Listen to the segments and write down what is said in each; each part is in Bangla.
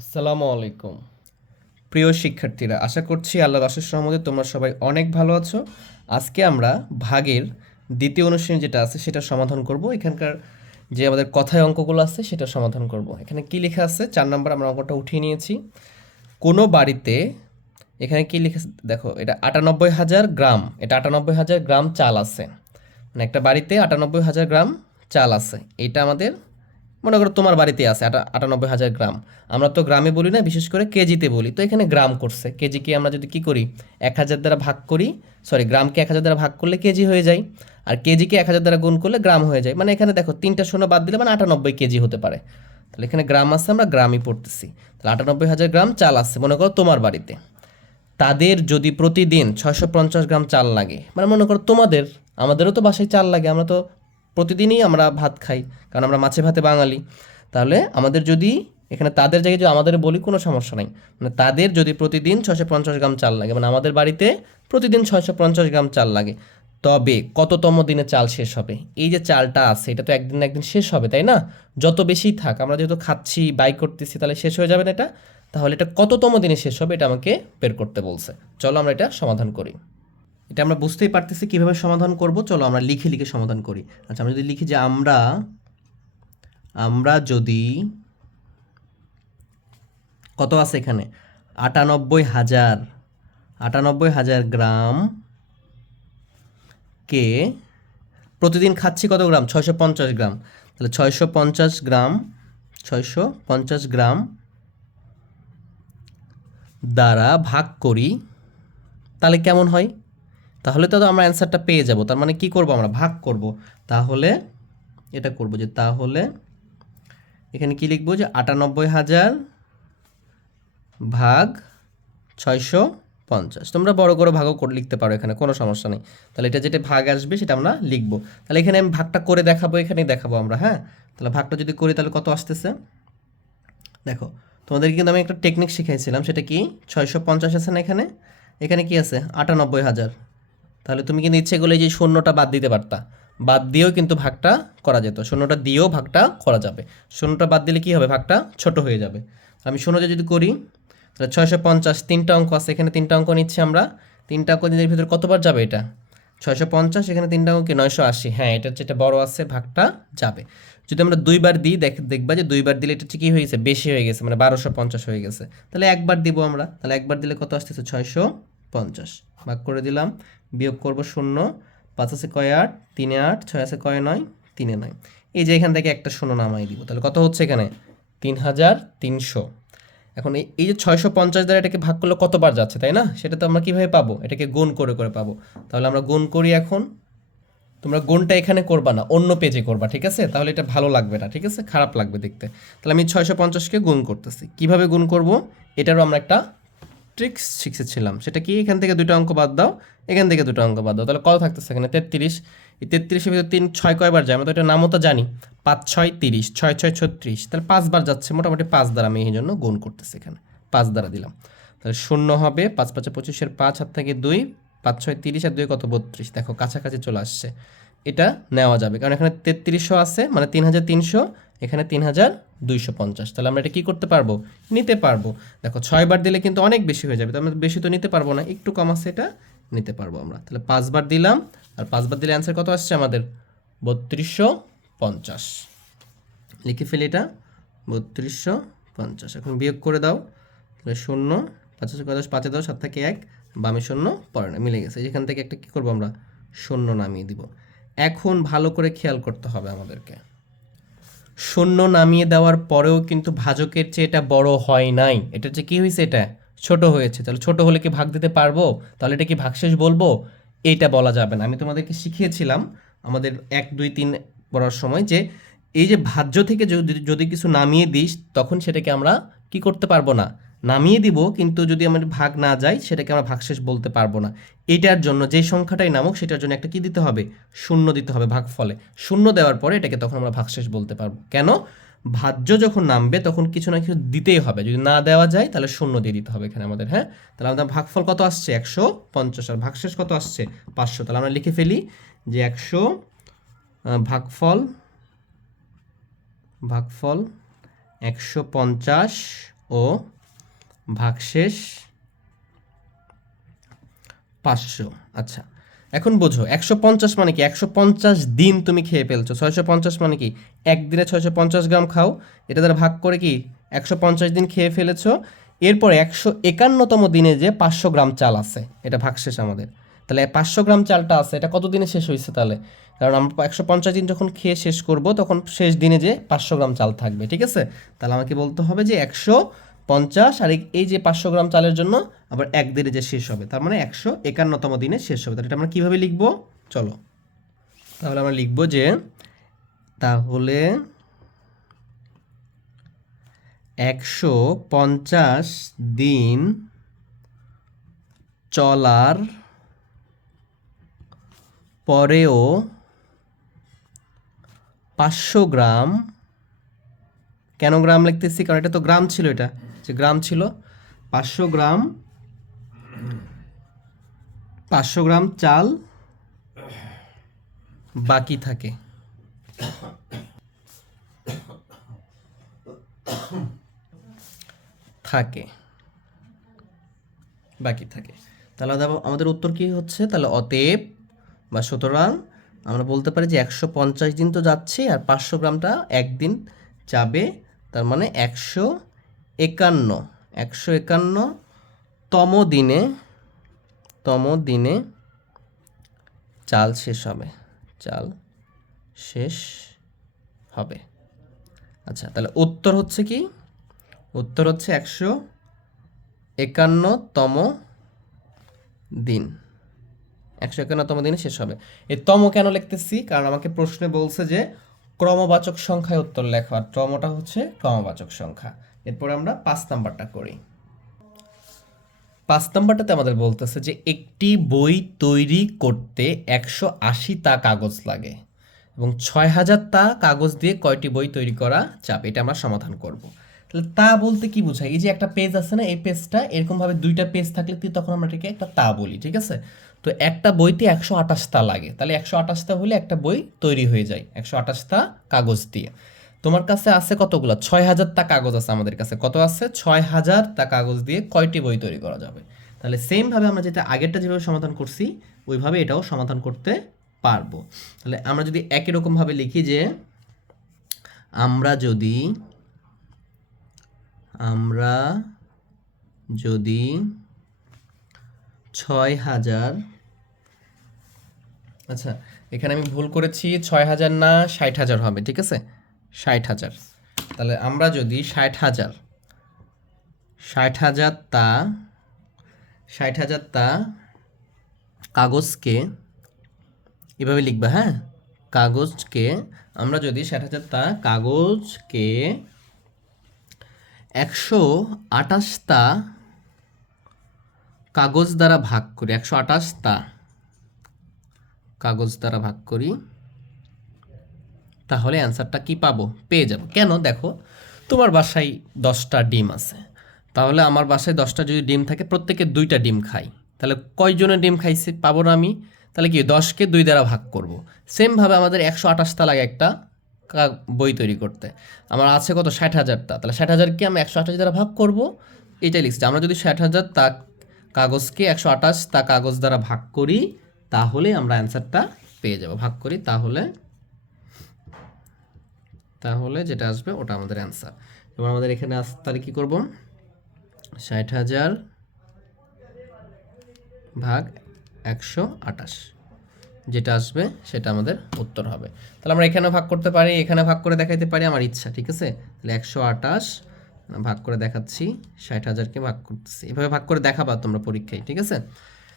আসসালামু আলাইকুম। প্রিয় শিক্ষার্থীরা, আশা করছি আল্লাহর আশেষ রহমতে তোমরা সবাই অনেক ভালো আছো। আজকে আমরা ভাগের দ্বিতীয় অনুশ্রেণী যেটা আছে সেটা সমাধান করব। এখানকার যে আমাদের কথায় অঙ্কগুলো আছে সেটা সমাধান করব। এখানে কি লেখা আছে? চার নম্বর আমরা অঙ্কটা উঠিয়ে নিয়েছি। কোনো বাড়িতে, এখানে কি লিখে দেখো, এটা আটানব্বই হাজার গ্রাম। এটা আটানব্বই হাজার গ্রাম চাল আছে। মানে একটা বাড়িতে আটানব্বই হাজার গ্রাম চাল আছে। এটা আমাদের মনে করো তোমার বাড়িতে আছে, আটা আটানব্বই হাজার গ্রাম। আমরা তো গ্রামে বলি না, বিশেষ করে কেজিতে বলি। তো এখানে গ্রাম করছে। কেজিকে আমরা যদি কি করি? এক হাজার দ্বারা ভাগ করি সরি গ্রামকে এক হাজার দ্বারা ভাগ করলে কেজি হয়ে যায়। আর কেজিকে এক হাজার দ্বারা গুণ করলে গ্রাম হয়ে যায়। মানে এখানে দেখো, তিনটা শূন্য বাদ দিলে মানে আটানব্বই কেজি হতে পারে। তাহলে এখানে গ্রাম আছে, আমরা গ্রামই পড়তেছি। তাহলে আটানব্বই হাজার গ্রাম চাল আছে, মনে করো তোমার বাড়িতে। তাদের যদি প্রতিদিন ছয়শো পঞ্চাশ গ্রাম চাল লাগে মানে মনে করো তোমাদের, আমাদেরও তো বাসায় চাল লাগে, আমরা তো প্রতিদিনই আমরা ভাত খাই, কারণ আমরা মাছে ভাতে বাঙালি। তাহলে আমাদের যদি এখানে তাদের জায়গায় যদি আমাদের বলি, কোনো সমস্যা নাই। মানে তাদের যদি প্রতিদিন ছয়শো পঞ্চাশ গ্রাম চাল লাগে মানে আমাদের বাড়িতে প্রতিদিন ছয়শো পঞ্চাশ গ্রাম চাল লাগে। তবে কততম দিনে চাল শেষ হবে? এই যে চালটা আছে, এটা তো একদিন একদিন শেষ হবে, তাই না? যত বেশি থাক, আমরা যেহেতু খাচ্ছি, বাই করতেছি, তাহলে শেষ হয়ে যাবে না এটা? তাহলে এটা কততম দিনে শেষ হবে, এটা আমাকে বের করতে বলছে। চলো আমরা এটা সমাধান করি। এটা আমরা বুঝতেই পারতেছি কীভাবে সমাধান করব। চলো আমরা লিখে লিখে সমাধান করি। আচ্ছা আমরা যদি লিখি যে আমরা আমরা যদি কত আছে এখানে? আটানব্বই হাজার আটানব্বই হাজার গ্রাম কে প্রতিদিন খাচ্ছি কত গ্রাম? ছয়শো পঞ্চাশ গ্রাম। তাহলে ছয়শো পঞ্চাশ গ্রাম, ছয়শো পঞ্চাশ গ্রাম দ্বারা ভাগ করি, তাহলে কেমন হয়? তাহলে তো আমরা অ্যান্সারটা পেয়ে যাব। তার মানে কি করব আমরা? ভাগ করব। তাহলে এটা করব যে, তাহলে এখানে কি লিখব যে, আটানব্বই হাজার ভাগ ছয়শো পঞ্চাশ। তোমরা বড় করে ভাগও করে লিখতে পারো এখানে, কোনো সমস্যা নেই। তাহলে এটা যেটা ভাগ আসবে সেটা আমরা লিখব। তাহলে এখানে আমি ভাগটা করে দেখাবো, এখানেই দেখাবো আমরা হ্যাঁ? তাহলে ভাগটা যদি করি তাহলে কত আসতেছে? দেখো তোমাদের কিন্তু আমি একটা টেকনিক শিখাইছিলাম, সেটা কি? ছয়শো পঞ্চাশ আছে না এখানে? এখানে কি আছে? আটানব্বই হাজার। তাহলে তুমি কিন্তু ইচ্ছে করলে যে শূন্যটা বাদ দিতে পারতা। বাদ দিয়েও কিন্তু ভাগটা করা যেত। শূন্যটা দিয়েও ভাগটা করা যাবে। শূন্যটা বাদ দিলে কি হবে? ভাগটা ছোট হয়ে যাবে। আমি শূন্যটা যদি করি, তাহলে ছয়শো পঞ্চাশ তিনটা অঙ্ক আছে। এখানে তিনটা অঙ্ক নিচ্ছি আমরা। তিনটা অঙ্ক দিনের ভিতরে কতবার যাবে এটা? ছয়শো পঞ্চাশ, এখানে তিনটা অঙ্ক নয়শো আশি। হ্যাঁ এটা যেটা বড় আছে, ভাগটা যাবে। যদি আমরা দুইবার দিই, দেখ, দেখবা যে দুইবার দিলে এটা কি হয়ে গেছে? বেশি হয়ে গেছে মানে বারোশো পঞ্চাশ হয়ে গেছে। তাহলে একবার দিব আমরা। তাহলে একবার দিলে কত আসতেছে? ছয়শো পঞ্চাশ। ভাগ করে দিলাম, বিয়োগ করব শূন্য, পাঁচ আছে কয় আট, তিনে আট, ছয় আছে কয় নয়, তিনে নয়। এই যে এখান থেকে একটা শূন্য নামাই দিব, তাহলে কত হচ্ছে এখানে? তিন হাজার তিনশো। এখন এই যে ছয়শো পঞ্চাশ দ্বারা এটাকে ভাগ করলে কতবার যাচ্ছে, তাই না? সেটা তো আমরা কীভাবে পাবো? এটাকে গুণ করে করে পাবো। তাহলে আমরা গুণ করি এখন। তোমরা গুণটা এখানে করবা না, অন্য পেজে করবা, ঠিক আছে? তাহলে এটা ভালো লাগবে না, ঠিক আছে? খারাপ লাগবে দেখতে। তাহলে আমি ছয়শো পঞ্চাশকে গুণ করতেছি। কীভাবে গুণ করব? এটারও আমরা একটা ট্রিক্স শিখেছিলাম সেটা কি? এখান থেকে দুটো অঙ্ক বাদ দাও। এখান থেকে দুটো অঙ্ক বাদ দাও। তাহলে কত থাকতেছে এখানে? তেত্রিশ। এই তেত্রিশের ভিতরে তিন ছয় কয়বার যায়? আমরা তো এটা নামও তো জানি। পাঁচ, ছয়, তিরিশ। ছয় ছয়, ছত্রিশ। তাহলে পাঁচবার যাচ্ছে। মোটামুটি পাঁচ দ্বারা আমি এই জন্য গুণ করতেছি এখানে। পাঁচ দ্বারা দিলাম। তাহলে শূন্য হবে। পাঁচ, পাঁচে, পঁচিশের পাঁচ হাত থেকে দুই। পাঁচ, ছয়, তিরিশ আর দুই কত? বত্রিশ। দেখো, কাছাকাছি চলে আসছে। এটা নেওয়া যাবে। কারণ এখানে তেত্রিশশো আছে মানে তিন হাজার তিনশো। এখানে তিন হাজার দুইশো পঞ্চাশ। তাহলে আমরা এটা কী করতে পারব? নিতে পারব। দেখো, ছয়বার দিলে কিন্তু অনেক বেশি হয়ে যাবে। তো আমরা বেশি তো নিতে পারব না, একটু কম আছে এটা নিতে পারব আমরা। তাহলে পাঁচবার দিলাম, আর পাঁচবার দিলে অ্যান্সার কত আসছে আমাদের? বত্রিশশো পঞ্চাশ। লিখে ফেলি এটা, বত্রিশশো পঞ্চাশ। এখন বিয়োগ করে দাও, তাহলে শূন্য পাঁচাশি কত পাঁচে দশ, সাত থেকে এক, বামে শূন্য পরে না, মিলে গেছে। এখান থেকে একটা কী করব আমরা? শূন্য নামিয়ে দিব। এখন ভালো করে খেয়াল করতে হবে আমাদেরকে। শূন্য নামিয়ে দেওয়ার পরেও কিন্তু ভাজকের চেয়ে এটা বড় হয় নাই। এটা যে কী হয়েছে এটা? ছোট হয়েছে। তাহলে ছোট হলে কি ভাগ দিতে পারব? তাহলে এটা কি ভাগশেষ বলব? এটা বলা যাবে না। আমি তোমাদেরকে শিখিয়েছিলাম আমাদের এক, দুই, তিন পড়ার সময় যে এই যে ভাজ্য থেকে যদি যদি কিছু নামিয়ে দিস, তখন সেটাকে আমরা কি করতে পারব না? নামিয়ে দিব, কিন্তু যদি আমাদের ভাগ না যায়, সেটাকে আমরা ভাগশেষ বলতে পারব না। এটার জন্য যে সংখ্যাটাই নামুক, সেটার জন্য একটা কি দিতে হবে? শূন্য দিতে হবে ভাগফলে। শূন্য দেওয়ার পরে এটাকে তখন আমরা ভাগশেষ বলতে পারব। কেন? ভাজ্য যখন নামবে, তখন কিছু না কিছু দিতেই হবে। যদি না দেওয়া যায়, তাহলে শূন্য দিয়ে দিতে হবে এখানে আমাদের হ্যাঁ? তাহলে আমাদের ভাগফল কত আসছে? একশো পঞ্চাশ। আর ভাগশেষ কত আসছে? পাঁচশো। তাহলে আমরা লিখে ফেলি যে একশো ভাগফল ভাগফল একশো পঞ্চাশ ও ভাগশেষ পাঁচশো। আচ্ছা এখন বোঝো, একশো পঞ্চাশ মানে কি? একশো পঞ্চাশ দিন তুমি খেয়ে ফেলছো। ছয়শো পঞ্চাশ মানে কি? একদিনে ছয়শো পঞ্চাশ গ্রাম খাও। এটা দ্বারা ভাগ করে কি? একশো পঞ্চাশ দিন খেয়ে ফেলেছো। এরপর একশো একান্নতম দিনে যে পাঁচশো গ্রাম চাল আছে, এটা ভাগশেষ আমাদের। তাহলে পাঁচশো গ্রাম চালটা আছে, এটা কত দিনে শেষ হয়েছে তাহলে? কারণ আমরা একশো পঞ্চাশ দিন যখন খেয়ে শেষ করব, তখন শেষ দিনে যে পাঁচশো গ্রাম চাল থাকবে, ঠিক আছে? তাহলে আমাকে বলতে হবে যে একশো পঞ্চাশ, আর এই- যে পাঁচশো গ্রাম চালের জন্য আবার একদিনে যে শেষ হবে, তার মানে একশো একান্নতম দিনে শেষ হবে। তাহলে এটা আমরা কীভাবে লিখব? চলো। তাহলে আমরা লিখব যে, তাহলে একশো পঞ্চাশ দিন চলার পরেও পাঁচশো গ্রাম, কেন গ্রাম লিখতেছি? কারণ এটা তো গ্রাম ছিল এটা। যে গ্রাম ছিল। পাঁচশো গ্রাম পাঁচশো গ্রাম চাল বাকি থাকে। থাকে। বাকি থাকে। তাহলে আমাদের উত্তর কি হচ্ছে? তাহলে অতএব বা সুতরাং আমরা বলতে পারি যে একশো পঞ্চাশ দিন তো যাচ্ছে আর পাঁচশো গ্রামটা একদিন যাবে, তার মানে একশো একান্ন, একশো একান্ন, তম দিনে তম দিনে চাল শেষ হবে। চাল শেষ হবে। আচ্ছা তাহলে উত্তর হচ্ছে কি? উত্তর হচ্ছে একশো একান্নতম দিন। একশো একান্নতম দিনে শেষ হবে। এই তম কেন লিখতেছি? কারণ আমাকে প্রশ্নে বলছে যে ক্রমবাচক সংখ্যায় উত্তর লেখা, আর তমটা হচ্ছে ক্রমবাচক সংখ্যা। এরপরে আমরা পাঁচ নাম্বারটা করি। পাঁচ নাম্বারটাতে আমাদের বলতেছে যে, একটি বই তৈরি করতে একশো আশিটা কাগজ লাগে এবং ছয় হাজার তা কাগজ দিয়ে কয়টি বই তৈরি করা যাবে, এটা আমরা সমাধান করব। তাহলে তা বলতে কি বোঝায়? এই যে একটা পেজ আছে না, এই পেজটা এরকমভাবে দুইটা পেজ থাকলে কি তখন আমরা এটাকে একটা তা বলি, ঠিক আছে? তো একটা বইতে একশো আঠাশটা লাগে, তাহলে একশো আঠাশটা হলে একটা বই তৈরি হয়ে যায়, একশো আঠাশটা কাগজ দিয়ে। তোমার কাছে আছে কতগুলো? ছয় হাজারটা কাগজ আছে আমাদের কাছে। কত আছে? ছয় হাজারটা কাগজ দিয়ে কয়টি বই তৈরি করা যাবে? তাহলে সেমভাবে আমরা যেটা আগেরটা যেভাবে সমাধান করছি, ওইভাবে এটাও সমাধান করতে পারব। তাহলে আমরা যদি একই রকমভাবে লিখি যে, আমরা যদি আমরা যদি ছয় হাজার আচ্ছা এখানে আমি ভুল করেছি ছয় হাজার না ষাট হাজার হবে, ঠিক আছে? ষাট হাজার। তাহলে আমরা যদি ষাট হাজার ষাট হাজার তা, ষাট হাজার তা কাগজকে এভাবে লিখবা হ্যাঁ? কাগজকে আমরা যদি ষাট হাজার তা কাগজকে একশো আঠাশটা কাগজ দ্বারা ভাগ করি, একশো আঠাশটা কাগজ দ্বারা ভাগ করি। তাহলে অ্যান্সারটা কি পাবো? পেয়ে যাব। কেন? দেখো, তোমার বাসায় দশটা ডিম আছে। তাহলে আমার বাসায় দশটা যদি ডিম থাকে, প্রত্যেকে দুইটা ডিম খাই। তাহলে কয়জনের ডিম খাইছে? পাবো না আমি। তাহলে কি, দশকে দুই দ্বারা ভাগ করব। সেমভাবে আমাদের একশো আঠাশটা লাগে একটা বই তৈরি করতে। আমার আছে কত? ষাট হাজারটা। তাহলে ষাট হাজারকে আমি একশো আঠাশ দ্বারা ভাগ করব? এটাই লিখছি আমরা যদি ষাট হাজার তা কাগজকে একশো আঠাশ তা কাগজ দ্বারা ভাগ করি, তাহলে আমরা অ্যান্সারটা পেয়ে যাব। ভাগ করি, তাহলে তাহলে যেটা আসবে ওটা আমাদের অ্যান্সার এবং আমাদের এখানে আস, তাহলে কী করব? ষাট হাজার ভাগ একশো আঠাশ। যেটা আসবে সেটা আমাদের উত্তর হবে। তাহলে আমরা এখানে ভাগ করতে পারি এখানে ভাগ করে দেখাইতে পারি আমার ইচ্ছা, ঠিক আছে? তাহলে একশো আঠাশ, ভাগ করে দেখাচ্ছি, ষাট হাজারকে ভাগ করতেছি। এভাবে ভাগ করে দেখাবা তোমরা পরীক্ষায়, ঠিক আছে?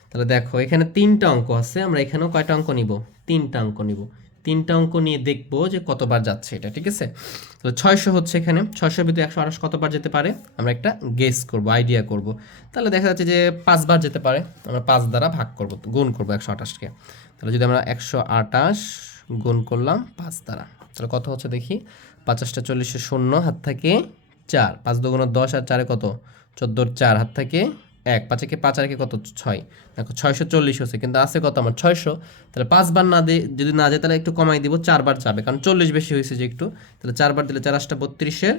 তাহলে দেখো, এখানে তিনটা অঙ্ক আছে, আমরা এখানেও কয়টা অঙ্ক নিব? তিনটা অঙ্ক নিব। তিনটা অঙ্ক নিয়ে দেখব যে কতবার যাচ্ছে এটা, ঠিক আছে? তাহলে ছয়শো হচ্ছে এখানে, ছয়শোর ভিতরে একশো আঠাশ কতবার যেতে পারে? আমরা একটা গেস করব আইডিয়া করব। তাহলে দেখা যাচ্ছে যে পাঁচবার যেতে পারে, আমরা পাঁচ দ্বারা ভাগ করব, গুণ করব একশো আঠাশকে। তাহলে যদি আমরা একশো আঠাশ গুণ করলাম পাঁচ দ্বারা, তাহলে কত হচ্ছে দেখি? পঞ্চাশটা চল্লিশে শূন্য, হাত থেকে চার, পাঁচ দুগুণ দশ আর চারে কত? চোদ্দোর চার, হাত থেকে এক, পাঁচে কে পাঁচ আর কে কত? ছয়। দেখো, ছয়শো চল্লিশ হচ্ছে, কিন্তু আছে কত আমার? ছয়শো। তাহলে পাঁচবার না দিয়ে যদি না যায়, তাহলে একটু কমাই দিব চারবার যাবে। কারণ চল্লিশ বেশি হয়েছে যে একটু, তাহলে চারবার দিলে চার আটটা বত্রিশের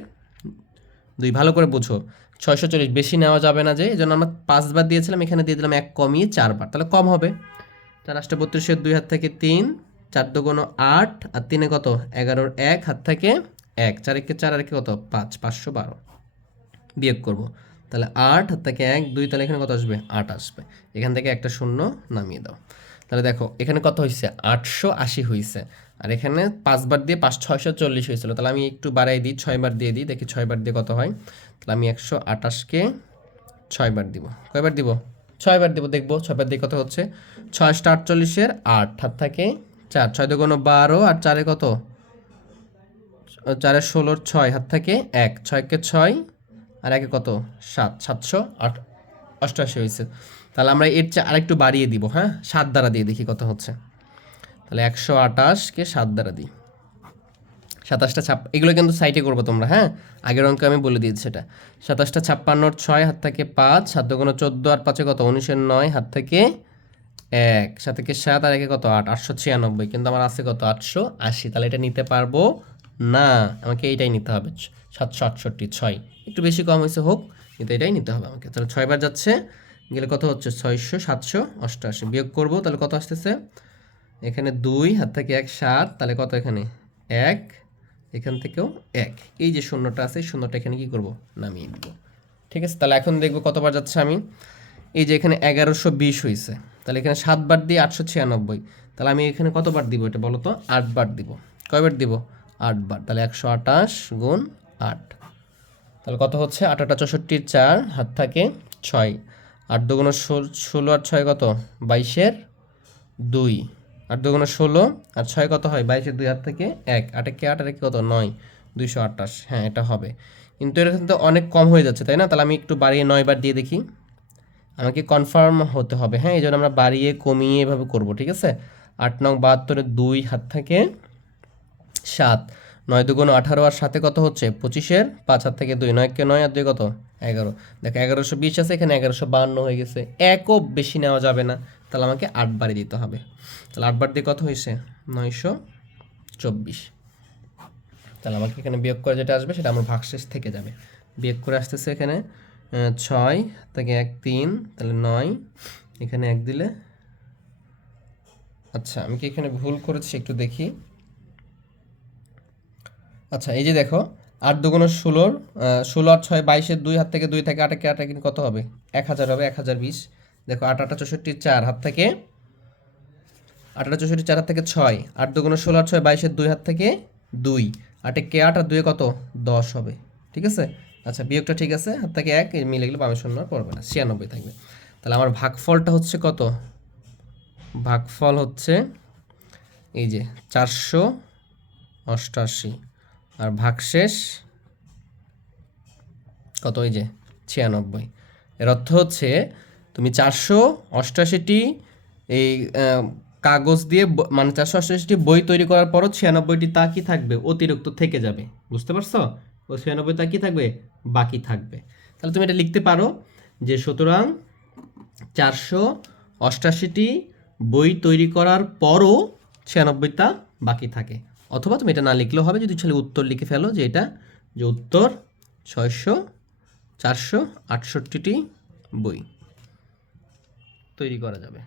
দুই। ভালো করে বুঝো। ছয়শো চল্লিশ বেশি নেওয়া যাবে না যে এই জন্য আমরা পাঁচবার দিয়েছিলাম, এখানে দিয়ে দিলাম এক কমিয়ে চারবার তাহলে কম হবে। চার আটটা বত্রিশের দুই হাত থেকে তিন, চার দুগুণ আট, আর তিনে কত? এগারোর এক হাত থেকে এক। চার একে চার আর কত? পাঁচ, পাঁচশো বারো। বিয়োগ করব। তাহলে আট থেকে এক, দুই, তাহলে এখানে কত আসবে? আট আসবে। এখান থেকে একটা শূন্য নামিয়ে দাও। তাহলে দেখো, এখানে কত হয়েছে আটশো আশি হয়েছে আর এখানে পাঁচবার দিয়ে পাঁচ, ছয়শো চল্লিশ হয়েছিল তাহলে আমি একটু বাড়াই দিই, ছয়বার দিয়ে দিই, দেখি ছয়বার দিয়ে কত হয়। তাহলে আমি একশো আটাশকে ছয়বার দিব। কয়বার দিব? ছয়বার দিব, দেখব। ছয়বার দিয়ে কত হচ্ছে? ছয়শটা আটচল্লিশের আট হাত থাকে চার। ছয় দুগুণ বারো, আর চারে কত? চারে ষোলোর ছয় হাত থেকে এক। ছয়কে ছয় আর একে কত? সাত, সাতশো? আট অষ্টআশি হয়েছে। তাহলে আমরা এর চেয়ে আরেকটু বাড়িয়ে দিব হ্যাঁ? সাত দ্বারা দিয়ে দেখি কত হচ্ছে। তাহলে একশো আটাশকে সাত দ্বারা দিই। সাতাশটা ছাপ এগুলো কিন্তু সাইটে করব তোমরা হ্যাঁ? আগের অঙ্কে আমি বলে দিয়েছি সেটা। সাতাশটা ছাপ্পান্নর ছয়, হাত থেকে পাঁচ, সাত কোনো চোদ্দ, আর পাঁচে কত? উনিশের নয়, হাত থেকে এক, সাত থেকে সাত, আর একে কত? আট, আটশো ছিয়ানব্বই। কিন্তু আমার আছে কত? আটশো আশি। তাহলে এটা নিতে পারব না। আমাকে এইটাই নিতে হবে। সাতশো আটষট্টি, ছয়। একটু বেশি কম হয়েছে হোক, কিন্তু এটাই নিতে হবে আমাকে। তাহলে ছয়বার যাচ্ছে, গেলে কত হচ্ছে? ছয়শো, সাতশো অষ্টআশি বিয়োগ করব, তাহলে কত আসতেছে? এখানে দুই, হাত থেকে এক, সাত, তাহলে কত এখানে? এক, এখান থেকেও এক। এই যে শূন্যটা আছে, এই শূন্যটা এখানে কি করব? নামিয়ে দিব। ঠিক আছে, তাহলে এখন দেখব কতবার যাচ্ছে আমি। এই যে এখানে এগারোশো বিশ হয়েছে তাহলে এখানে সাতবার দিয়ে আটশো ছিয়ানব্বই। তাহলে আমি এখানে কতবার দিব এটা বলো তো? আটবার দিব। কয়বার দিব? আটবার। তাহলে একশো আটাশ গুণ আট। তাহলে কত হচ্ছে? আট আটা চৌষট্টির চার, হাত থাকে ছয়। আট দুগুণ ষোলো আর ছয় কত? বাইশের দুই। আট দুগুণ ষোলো আর ছয় কত হয়? বাইশের দুই, হাত থেকে এক। আটে কে আট আর কত? নয়। দুইশো আটাশ হ্যাঁ এটা হবে। কিন্তু এটা কিন্তু অনেক কম হয়ে যাচ্ছে, তাই না? তাহলে আমি একটু বাড়িয়ে নয়বার দিয়ে দেখি। আমাকে কনফার্ম হতে হবে। হ্যাঁ এই জন্য আমরা বাড়িয়ে, কমিয়ে এভাবে করব, ঠিক আছে? আট নং বাহাত্তরের দুই, হাত থেকে সাত। নয় দুগুণ আঠারো আর সাথে কত হচ্ছে? পঁচিশের। পাঁচ হাত থেকে দুই, নয় কে নয় আর দুই কত? এগারো। দেখো, এগারোশো বিশ আছে, এখানে এগারোশো বাহান্ন হয়ে গেছে। একও বেশি নেওয়া যাবে না। তাহলে আমাকে আট আটবারই দিতে হবে। তাহলে আট আটবার দিয়ে কত হয়েছে? নয়শো চব্বিশ। তাহলে আমাকে এখানে বিয়োগ করে যেটা আসবে, সেটা আমার ভাগশেষ থেকে যাবে। বিয়োগ করে আসতেছে এখানে ছয় থেকে এক, তিন, তাহলে নয়। এখানে এক দিলে আচ্ছা আমি কি এখানে ভুল করেছি একটু দেখি? আচ্ছা এই যে দেখো, আট দুগুণ ষোলোর ষোলো আর ছয়, বাইশের দুই হাত থেকে দুই থেকে আটকে আটে কিন্তু কত হবে? এক হাজার হবে, এক হাজার বিশ। দেখো, আট আটা চৌষট্টির চার হাত থেকে আটটা চৌষট্টি, চার হাত থেকে ছয়। আট দুগুণ ষোলো আর ছয়, বাইশের দুই হাত থেকে দুই। আটে কে আট আর দুয়ে কত? দশ হবে। ঠিক আছে? আচ্ছা বিয়োগটা ঠিক আছে, হাত থেকে এক মিলে গেলে পাবে শূন্য পড়বে না, ছিয়ানব্বই থাকবে। তাহলে আমার ভাগফলটা হচ্ছে কত? ভাগফল হচ্ছে, এই যে, চারশো অষ্টাশি। আর ভাগশেষ কত এই যে? ছিয়ানব্বই। এর অর্থ হচ্ছে তুমি চারশো অষ্টাশিটি এই কাগজ দিয়ে মানে চারশো অষ্টাশিটি বই তৈরি করার পরও ছিয়ানব্বইটি তা কি থাকবে? অতিরিক্ত থেকে যাবে। বুঝতে পারছ? ও ছিয়ানব্বই তা কি থাকবে? বাকি থাকবে। তাহলে তুমি এটা লিখতে পারো যে সুতরাং চারশো অষ্টাশিটি বই তৈরি করার পরও ছিয়ানব্বইটা বাকি থাকে। অথবা তুমি এটা না লিখলেও হবে, যদি ছেলে উত্তর লিখে ফেলো যে এটা, যে উত্তর ছয়শো, চারশো, আটষট্টিটি বই। তৈরি করা যাবে।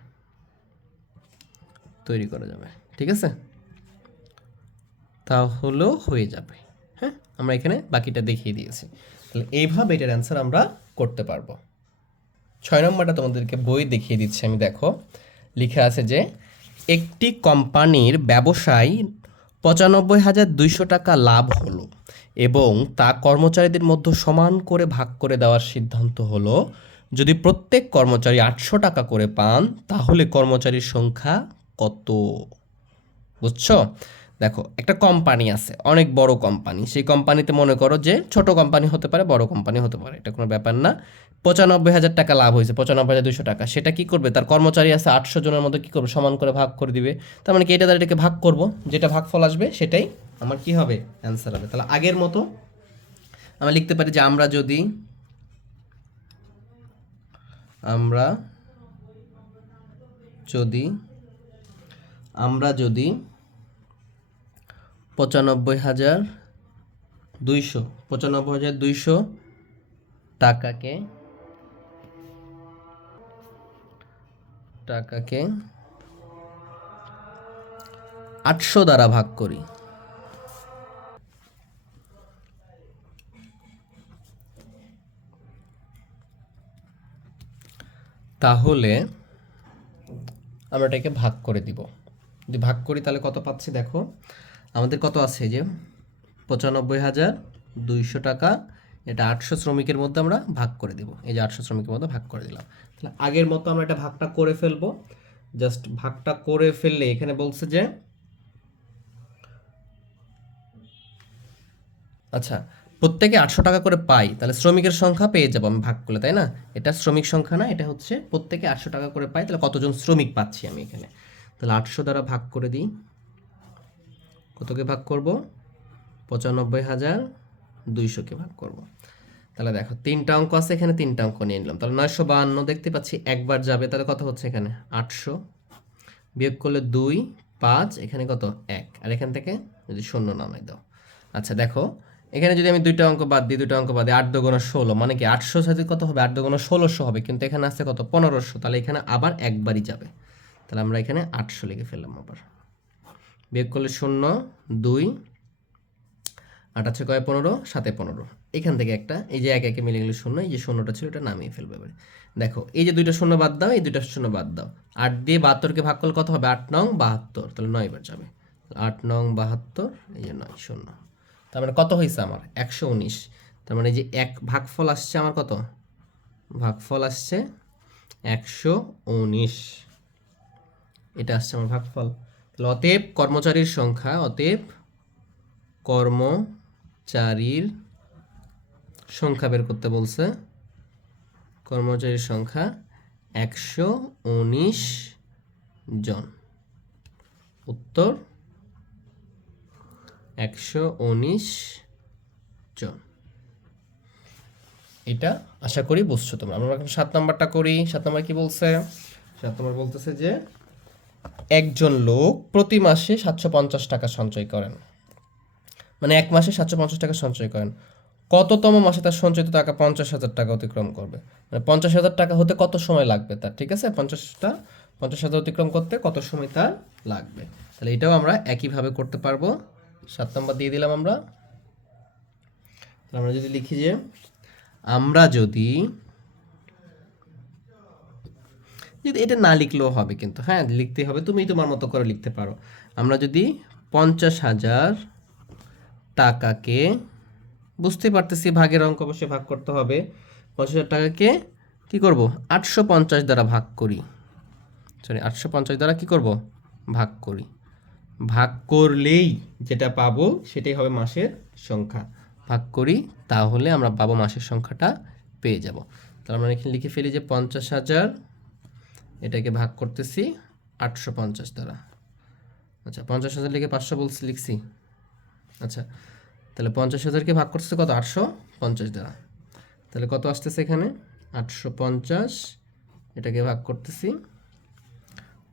তৈরি করা যাবে। ঠিক আছে? তাহলেও হয়ে যাবে। হ্যাঁ আমরা এখানে বাকিটা দেখিয়ে দিয়েছি। তাহলে এইভাবে এটার অ্যান্সার আমরা করতে পারব। ছয় নম্বরটা তোমাদেরকে বই দেখিয়ে দিচ্ছি আমি, দেখো। লিখে আছে যে, একটি কোম্পানির ব্যবসায় পঁচানব্বই হাজার দুইশো টাকা লাভ হলো এবং তা কর্মচারীদের মধ্যে সমান করে ভাগ করে দেওয়ার সিদ্ধান্ত হলো। যদি প্রত্যেক কর্মচারী আটশো টাকা করে পান, তাহলে কর্মচারীর সংখ্যা কত? বুঝছ? দেখো, একটা কোম্পানি আছে, অনেক বড় কোম্পানি। সেই কোম্পানিতে মনে করো যে ছোট কোম্পানি হতে পারে, বড় কোম্পানি হতে পারে, এটা কোনো ব্যাপার না। পঁচানব্বই হাজার টাকা লাভ হয়েছে, পঁচানব্বই হাজার দুশো টাকা। সেটা কি করবে? তার কর্মচারী আছে আটশো জনের মধ্যে কী করবে? সমান করে ভাগ করে দিবে। তার মানে কি এটা দ্বারা এটাকে ভাগ করব? যেটা ভাগফল আসবে, সেটাই আমার কি হবে? অ্যান্সার হবে। তাহলে আগের মতো আমরা লিখতে পারি যে আমরা যদি আমরা যদি আমরা যদি পঁচানব্বই হাজার দুইশো, পঁচানব্বই হাজার দুইশো টাকাকে টাকাকে আটশো দ্বারা ভাগ করি। তাহলে আমরা এটাকে ভাগ করে দিব। যদি ভাগ করি তাহলে কত পাচ্ছি? দেখো, আমাদের কত আছে যে? পঁচানব্বই হাজার দুইশো টাকা এটা আটশো শ্রমিকের মধ্যে আমরা ভাগ করে দিব। এই যে আটশো শ্রমিকের মধ্যে ভাগ করে দিলাম। তাহলে আগের মতো আমরা এটা ভাগটা করে ফেলব। জাস্ট ভাগটা করে ফেললে এখানে বলছে যে আচ্ছা প্রত্যেকে আটশো টাকা করে পাই, তাহলে শ্রমিকের সংখ্যা পেয়ে যাব আমি ভাগ করলে, তাই না? এটা শ্রমিক সংখ্যা না, এটা হচ্ছে প্রত্যেকে আটশো টাকা করে পাই, তাহলে কতজন শ্রমিক পাচ্ছি আমি এখানে? তাহলে আটশো দ্বারা ভাগ করে দিই। কতকে ভাগ করব? পঁচানব্বই হাজার দুইশোকে ভাগ করব। তাহলে দেখো, তিনটা অঙ্ক আছে, এখানে তিনটা অঙ্ক নিয়ে নিলাম। তাহলে নয়শো বাহান্ন দেখতে পাচ্ছি, একবার যাবে, তাহলে কত হচ্ছে এখানে? আটশো। বিয়োগ করলে দুই, পাঁচ, এখানে কত? এক। আর এখান থেকে যদি শূন্য নামাই দাও। আচ্ছা দেখো, এখানে যদি আমি দুইটা অঙ্ক বাদ দিই, দুইটা অঙ্ক বাদ দিই, আট দুগুণ ষোলো মানে কি আটশো সাথে কত হবে? আট দুগুণ ষোলোশো হবে, কিন্তু এখানে আসছে কত? পনেরোশো। তাহলে এখানে আবার একবারই যাবে। তাহলে আমরা এখানে আটশো লিখে ফেললাম আবার। বিয়োগ করলে শূন্য, দুই, আট আছে কয়? পনেরো, সাতে পনেরো। এখান থেকে একটা, এই যে এক একে মিলে গেলে শূন্য, এই যে শূন্যটা ছিল এটা নামিয়ে ফেলবে এবারে। দেখো, এই যে দুইটা শূন্য বাদ দাও, এই দুইটা শূন্য বাদ দাও। আট দিয়ে বাহাত্তরকে ভাগ করলে কত হবে? আট নং বাহাত্তর। তাহলে নয় বার যাবে। আট নং বাহাত্তর, এই যে নয়, শূন্য। তার মানে কত হয়েছে আমার? একশো উনিশ। তার মানে যে এক ভাগফল আসছে আমার কত? ভাগফল আসছে একশো উনিশ। এটা আসছে আমার ভাগফল। তাহলে অতএব কর্মচারীর সংখ্যা, অতএব কর্মচারীর সংখ্যা বের করতে বলছে। কর্মচারীর সংখ্যা একশো উনিশ জন। উত্তর, একশো উনিশ জন। এটা আশা করি বুঝছ তোমরা। আমরা এখন সাত নম্বরটা করি। সাত নম্বর কি বলছে? সাত নম্বর বলতেছে যে, একজন লোক প্রতি মাসে সাতশো পঞ্চাশ টাকা সঞ্চয় করেন। মানে এক মাসে সাতশো পঞ্চাশ টাকা সঞ্চয় করেন। কততম মাসে তার সঞ্চয়িত টাকা পঞ্চাশ হাজার টাকা অতিক্রম করবে? মানে পঞ্চাশ হাজার টাকা হতে কত সময় লাগবে তার, ঠিক আছে? পঞ্চাশটা, পঞ্চাশ হাজার অতিক্রম করতে কত সময় তার লাগবে? তাহলে এটাও আমরা একইভাবে করতে পারব। সাত নম্বর দিয়ে দিলাম আমরা। আমরা যদি লিখি যে, আমরা যদি যদি এটা না লিখলেও হবে কিন্তু হ্যাঁ লিখতে হবে, তুমি তোমার মতো করে লিখতে পারো। আমরা যদি পঞ্চাশ হাজার টাকাকে বুঝতে পারতেছি ভাগের অঙ্ক অবশ্যই ভাগ করতে হবে। পঞ্চাশ হাজার টাকাকে কী করব? আটশো পঞ্চাশ দ্বারা ভাগ করি। সরি আটশো পঞ্চাশ দ্বারা কী করব? ভাগ করি। ভাগ করলেই যেটা পাবো সেটাই হবে মাসের সংখ্যা। ভাগ করি, তাহলে আমরা পাবো মাসের সংখ্যাটা পেয়ে যাব। তাহলে আমরা এখানে লিখে ফেলি যে পঞ্চাশ হাজার, এটাকে ভাগ করতেছি আটশো পঞ্চাশ দ্বারা। আচ্ছা পঞ্চাশ হাজার লিখে পাঁচশো বলছি, লিখছি। আচ্ছা তাহলে পঞ্চাশ হাজারকে ভাগ করতেছে কত? আটশো পঞ্চাশ দ্বারা। তাহলে কত আসতেছে এখানে? আটশো পঞ্চাশ। এটাকে ভাগ করতেছি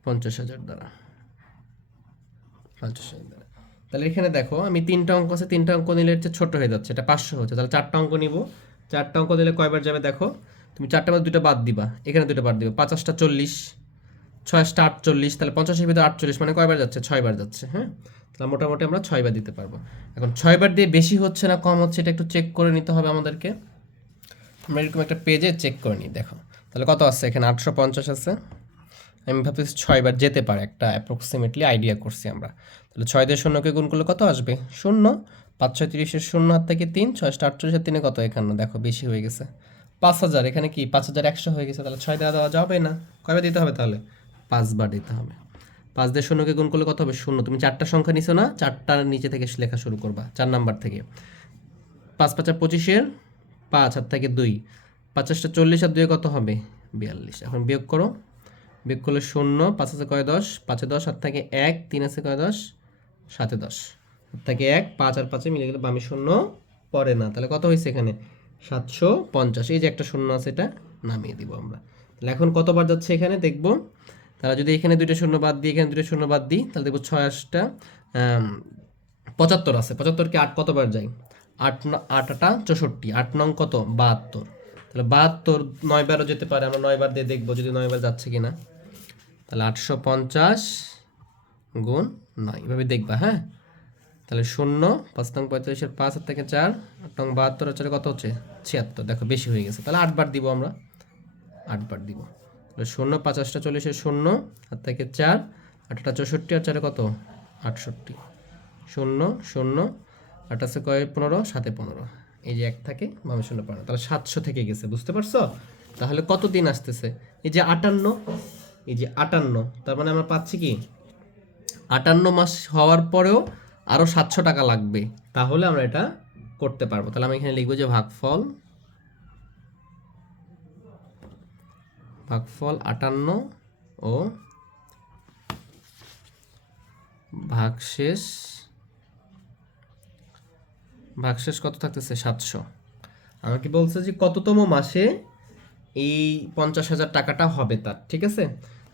পঞ্চাশ হাজার দ্বারা। পঞ্চাশ হাজার দ্বারা। তাহলে এখানে দেখো, আমি তিনটা অঙ্ক আছে, তিনটা অঙ্ক নিলে হচ্ছে ছোট হয়ে যাচ্ছে, এটা পাঁচশো হচ্ছে। তাহলে চারটা অঙ্ক নিব। চারটা অঙ্ক দিলে কয়বার যাবে দেখো? তুমি চারটা মধ্যে দুটো বাদ দিবা। এখানে দুটো বাদ দিবা। পাঁচাশটা চল্লিশ। ছয়শটা আটচল্লিশ, তাহলে পঞ্চাশের ভিতরে আটচল্লিশ মানে কয়বার যাচ্ছে? ছয়বার যাচ্ছে হ্যাঁ? তাহলে মোটামুটি আমরা ছয়বার দিতে পারব। এখন ছয়বার দিয়ে বেশি হচ্ছে না, কম হচ্ছে, এটা একটু চেক করে নিতে হবে আমাদেরকে। আমরা এরকম একটা পেজে চেক করে নিই, দেখো। তাহলে কত আছে? এখানে আটশো পঞ্চাশ আছে। আমি ভাবতেছি ছয়বার যেতে পারে, একটা অ্যাপ্রক্সিমেটলি আইডিয়া করছি আমরা। তাহলে ছয় দিয়ে শূন্যকে গুণ করলে কত আসবে? শূন্য। পাঁচ ছয় তিরিশের শূন্য হাত থেকে তিন ছয়শটা আটচল্লিশের তিনে কত? এখানে দেখো, বেশি হয়ে গেছে। পাঁচ হাজার, এখানে কি? পাঁচ হাজার একশো হয়ে গেছে, তাহলে ছয় দেওয়া দেওয়া যাবে না। কয়বার দিতে হবে তাহলে? পাঁচবার দিতে হবে। পাঁচ দিয়ে শূন্যকে গুণ করলে কত হবে? শূন্য। তুমি চারটা সংখ্যা নিছো না চারটার নিচে থেকে লেখা শুরু করবা, চার নাম্বার থেকে। পাঁচ পাঁচা পঁচিশের পাঁচ হাত থেকে দুই। পঞ্চাশটা চল্লিশ আর দুয়ে কত হবে? বিয়াল্লিশ। এখন বিয়োগ করো। বিয়োগ করলে শূন্য, পাঁচ আছে কয় দশ? পাঁচে দশ হাত থেকে এক, তিন আছে কয় দশ? সাতে দশ। হাত থেকে এক, পাঁচ আর পাঁচে মিলে গেলে বামে শূন্য পড়ে না। তাহলে কত হয়েছে এখানে? সাতশো পঞ্চাশ। এই যে একটা শূন্য আছে, এটা নামিয়ে দিব আমরা। তাহলে এখন কতবার যাচ্ছে এখানে? দেখব। তাহলে যদি এখানে দুইটা শূন্য বাদ দিই, এখানে দুইটা শূন্য বাদ দিই, তাহলে দেখব ছয় আটটা পঁচাত্তর আছে। পঁচাত্তরকে আট কতবার যায় আট আট আটা চৌষট্টি, আট নং কত? বাহাত্তর। তাহলে বাহাত্তর নয় বারও যেতে পারে, আমরা নয় বার দিয়ে দেখব যদি নয় বার যাচ্ছে কি না তাহলে আটশো পঞ্চাশ গুণ নয়, এভাবে দেখবা হ্যাঁ? তাহলে শূন্য, পাঁচ নং পঁয়তাল্লিশের পাঁচ হাত থেকে চার, আট নং বাহাত্তর হচ্ছে কত হচ্ছে? ছিয়াত্তর, দেখো বেশি হয়ে গেছে। তাহলে আটবার দিব আমরা, আটবার দিব। শূন্য পাঁচাশটা চল্লিশের শূন্য হাত থেকে চার আটটা চৌষট্টি, আর চারে কত? আটষট্টি। শূন্য শূন্য আটাশে কয়? পনেরো, সাতে পনেরো। এই যে এক থাকে, বামে শূন্য পনেরো তাহলে সাতশো থেকে গেছে, বুঝতে পারছ? তাহলে কত দিন আসতেছে? এই যে আটান্ন, এই যে আটান্ন, তার মানে আমরা পাচ্ছি কি? আটান্ন মাস হওয়ার পরেও আরও সাতশো টাকা লাগবে। তাহলে আমরা এটা করতে পারব। তাহলে আমি এখানে লিখব যে ভাগফল ভাগফল আটান্ন ও ভাগশেষ ভাগশেষ কত থাকতেছে? সাতশো। আমাকে বলছে যে কততম মাসে এই পঞ্চাশ হাজার টাকাটা হবে তার, ঠিক আছে?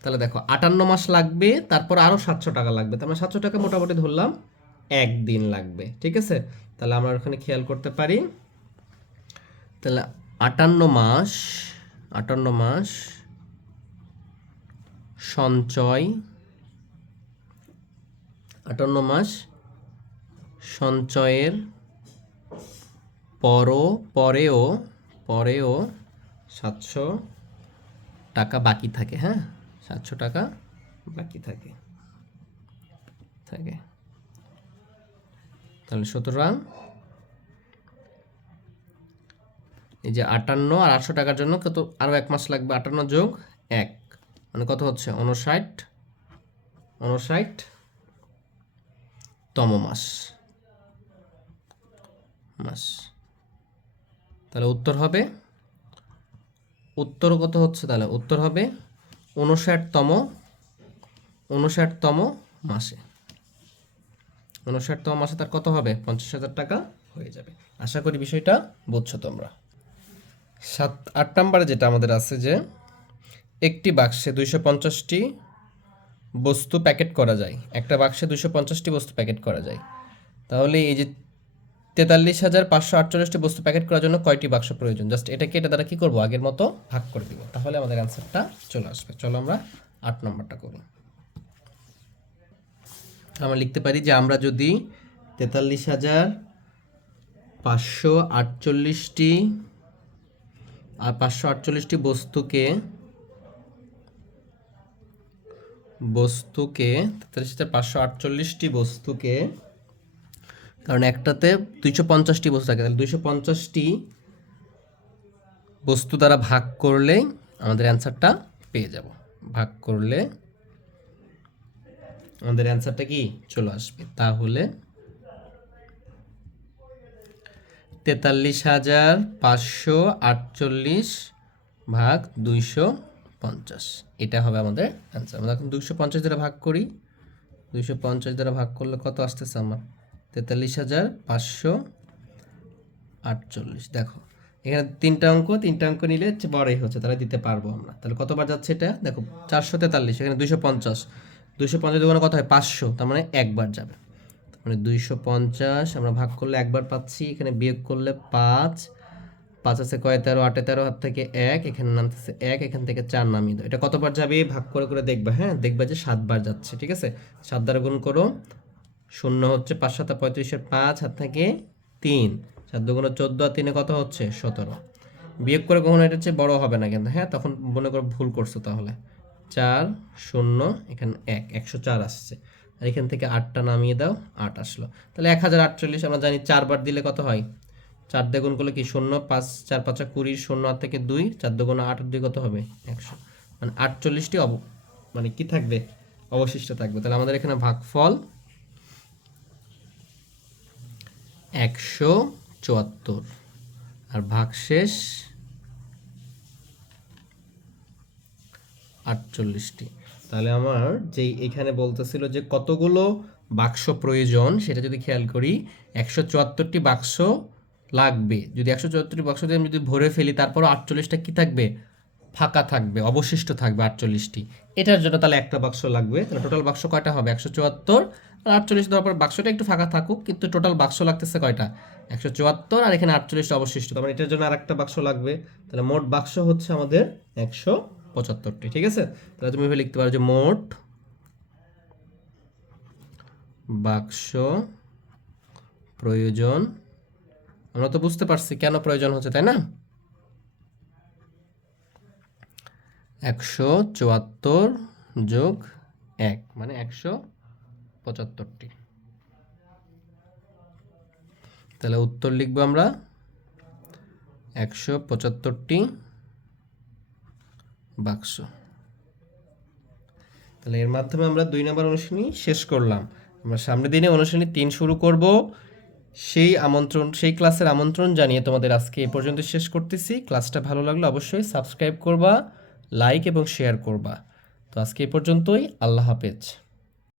তাহলে দেখো, আটান্ন মাস লাগবে, তারপর আরও সাতশো টাকা লাগবে। তার মানে সাতশো টাকা মোটামুটি ধরলাম একদিন লাগবে, ঠিক আছে? তাহলে আমরা ওখানে খেয়াল করতে পারি। তাহলে আটান্ন মাস আটান্ন মাস সঞ্চয়, আটান্ন মাস, সঞ্চয়ের পরও, পরেও পরেও সাতশো টাকা বাকি থাকে হ্যাঁ? সাতশো টাকা বাকি থাকে। থাকে। তাহলে সুতরাং এই যে আটান্ন আর আটশো টাকার জন্য কত আরও এক মাস লাগবে, আটান্ন যোগ এক। মানে কত হচ্ছে? উনষাট উনষাট তম মাস। মাস। তাহলে উত্তর হবে, উত্তর কত হচ্ছে তাহলে? উত্তর হবে উনষাটতম উনষাটতম মাসে। উনষাটতম মাসে তার কত হবে? পঞ্চাশ হাজার টাকা হয়ে যাবে। আশা করি বিষয়টা বুঝছ তোমরা। সাত, আট নম্বরে যেটা আমাদের আছে যে একটি বাক্সে দুইশো পঞ্চাশটি বস্তু প্যাকেট করা যায়। একটা বাক্সে দুইশো পঞ্চাশটি বস্তু প্যাকেট করা যায়। তাহলে এই যে তেতাল্লিশ হাজার পাঁচশো আটচল্লিশটি বস্তু প্যাকেট করার জন্য কয়টি বাক্স প্রয়োজন? জাস্ট এটাকে এটা দ্বারা কী করব? আগের মতো ভাগ করে দিব। তাহলে আমাদের অ্যান্সারটা চলে আসবে। চলো আমরা আট নম্বরটা করি। আমরা লিখতে পারি যে আমরা যদি তেতাল্লিশ হাজার পাঁচশো আটচল্লিশটি আর পাঁচশো আটচল্লিশটি বস্তুকে বস্তুকে তেতাল্লিশ হাজার পাঁচশো আটচল্লিশটি বস্তুকে, কারণ একটাতে দুইশো পঞ্চাশটি বস্তু থাকে, তাহলে দুইশো পঞ্চাশটি বস্তু দ্বারা ভাগ করলেই আমাদের অ্যান্সারটা পেয়ে যাব। ভাগ করলে আমাদের অ্যান্সারটা কি? চলে আসবে। তাহলে তেতাল্লিশ হাজার পাঁচশো আটচল্লিশ ভাগ দুইশো পঞ্চাশ। এটা হবে আমাদের অ্যান্সার আমরা এখন দুইশো পঞ্চাশ দ্বারা ভাগ করি, দুইশো পঞ্চাশ দ্বারা ভাগ করলে কত আসতেছে আমার? তেতাল্লিশ হাজার পাঁচশো আটচল্লিশ। দেখো, এখানে তিনটা অঙ্ক তিনটা অঙ্ক নিলে বড়ই হচ্ছে, তাহলে দিতে পারব আমরা। তাহলে কতবার যাচ্ছে এটা? দেখো, চারশো তেতাল্লিশ, এখানে দুইশো পঞ্চাশ। দুইশো পঞ্চাশ দোকানে কত হয়? পাঁচশো, তার মানে একবার যাবে। মানে দুইশো পঞ্চাশ, আমরা ভাগ করলে একবার পাচ্ছি, এখানে বিয়োগ করলে পাঁচ। পাঁচ আছে কয়? তেরো, আটে তেরো, হাত থেকে এক, এখানে নামতেছে এক, এখান থেকে চার নামিয়ে দাও। এটা কতবার যাবে? ভাগ করে করে দেখবা হ্যাঁ? দেখবা যে সাতবার যাচ্ছে, ঠিক আছে? সাত দ্বারা গুণ করো, শূন্য হচ্ছে পাঁচ সাত পঁয়ত্রিশের পাঁচ, হাত থেকে তিন। সাত দুগুণ চোদ্দ আর তিনে কত হচ্ছে? সতেরো। বিয়োগ করে কখনো এটা হচ্ছে বড় হবে না কিন্তু হ্যাঁ? তখন মনে করো ভুল করছ তাহলে। চার, শূন্য, এখানে এক, একশো চার আসছে। আর এখান থেকে আটটা নামিয়ে দাও, আট আসলো। তাহলে এক হাজার আটচল্লিশ আমরা জানি চারবার দিলে কত হয়? চার দ্বিগুণ করলে কি শূন্য? পাঁচ, চার পাঁচা কুড়ি, শূন্য আট থেকে দুই, চার দুগুণ আট দুই কত হবে? একশো। মানে আটচল্লিশটি অব মানে কি থাকবে? অবশিষ্ট থাকবে। তাহলে আমাদের এখানে ভাগফল একশো চুয়াত্তর। আর ভাগশেষ আটচল্লিশটি। তাহলে আমার যেই এখানে বলতেছিল যে কতগুলো বাক্স প্রয়োজন, সেটা যদি খেয়াল করি, একশো চুয়াত্তরটি বাক্স লাগবে। যদি একশো চুয়াত্তরটি বাক্স দিয়ে আমি যদি ভরে ফেলি, তারপরও আটচল্লিশটা কী থাকবে? ফাঁকা থাকবে, অবশিষ্ট থাকবে আটচল্লিশটি। এটার জন্য তাহলে একটা বাক্স লাগবে। তাহলে টোটাল বাক্স কয়টা হবে? একশো চুয়াত্তর। আর আটচল্লিশ দেওয়ার পর বাক্সটা একটু ফাঁকা থাকুক, কিন্তু টোটাল বাক্স লাগতেছে কয়টা? একশো চুয়াত্তর আর এখানে আটচল্লিশটা অবশিষ্ট। তার মানে এটার জন্য আর একটা বাক্স লাগবে। তাহলে মোট বাক্স হচ্ছে আমাদের একশো পঁচাত্তরটি। ঠিক আছে? তাহলে তুমি লিখতে পারো যে মোট বাক্স প্রয়োজন আমরা তো বুঝতে পারছি কেন প্রয়োজন হচ্ছে, তাই না? একশো চুয়াত্তর যোগ এক মানে একশো পঁচাত্তরটি। তাহলে উত্তর লিখব আমরা একশো পঁচাত্তরটি বাক্স। তাহলে এর মাধ্যমে আমরা দুই নম্বর অনুশীলনী শেষ করলাম। আমরা সামনের দিনে অনুশীলনী তিন শুরু করব। সেই আমন্ত্রণ, সেই ক্লাসের আমন্ত্রণ জানিয়ে তোমাদের আজকে এ পর্যন্ত শেষ করতেছি। ক্লাসটা ভালো লাগলে অবশ্যই সাবস্ক্রাইব করবা, লাইক এবং শেয়ার করবা। তো আজকে এ পর্যন্তই, আল্লাহ হাফেজ।